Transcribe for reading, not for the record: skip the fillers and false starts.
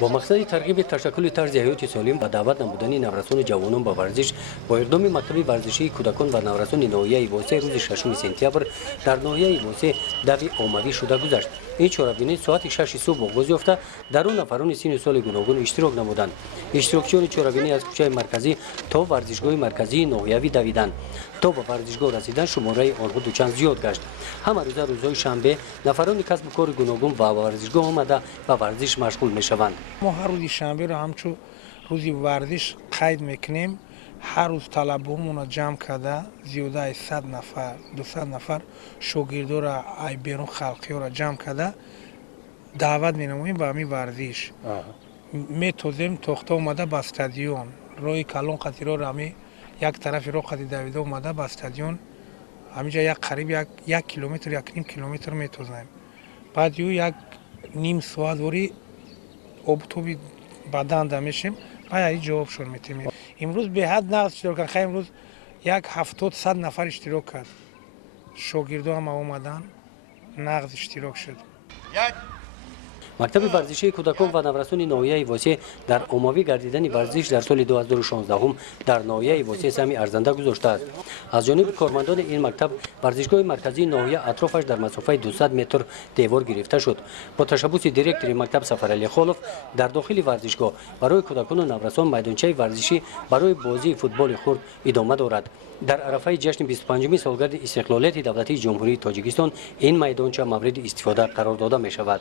با مقصد ترغیب تشکل طرز حیات سالم و دعوت نمودن نورسان جوانان به ورزش با اقدام مکتب ورزشی کودکان و نورسان ناحیه واسه روز 6 سپتامبر در ناحیه واسه دوی عمومی شده گذشت. این چهاربینی ساعت 6 صبح آغاز یافته در اون نفران سن و سال گوناگون اشتراک نمودند. اشتراکچیان چهاربینی از کوچه مرکزی تا ورزشگاه مرکزی ناحیوی دویدند. تا به ورزشگاه رسیدن شماره آنها دوچند زیاد گشت. همه روزهای شنبه نفران کسب و کار گوناگون به ورزشگاه آمده و ورزش مشغول میشوند. ما هر روز شنبه را همچون روزی ورزش قید میکنیم. هر روز طلبه‌مون را جمع کرده زیاده از 100 نفر 200 نفر شاگردا را ای بیرون خلقی را جمع کرده دعوت می‌نماییم به همین ورزش. میتوزیم تخته اومده به استادیوم روی کلون قطیرا را می یک طرف رو قطی دویده اومده به استادیوم همینجا یک قریب یک کیلومتر یک نیم کیلومتر میتوزیم. بعد یک نیم ساعت وری ابتوبی بدن دمیشیم باید جواب شد میتونیم. امروز به حد نقد اشتراک کردن. خیلی امروز یک 70-100 نفر اشتراک کرد. شاگردا هم اومدن نقد اشتراک شد. مکتب ورزشی کودکان و نورسان ناحیه واسه در عمومی گردیدن ورزش در سال 2016 در ناحیه واسه سمی ارزنده گذاشته است. از جانب کارمندان این مکتب ورزشگاه مرکزی ناحیه اطرافش در مسافت 200 متر دیوار گرفته شد. با تشبث دیرکتور مکتب سفرعلی خالف در داخل ورزشگاه برای کودکان و نورسان میدانچه ورزشی برای بازی فوتبال خرد ادامه دارد. در عرفه جشن 25 سالگرد استقلالیت دولتی جمهوری تاجیکستان این میدانچه مورد استفاده قرار داده می شود.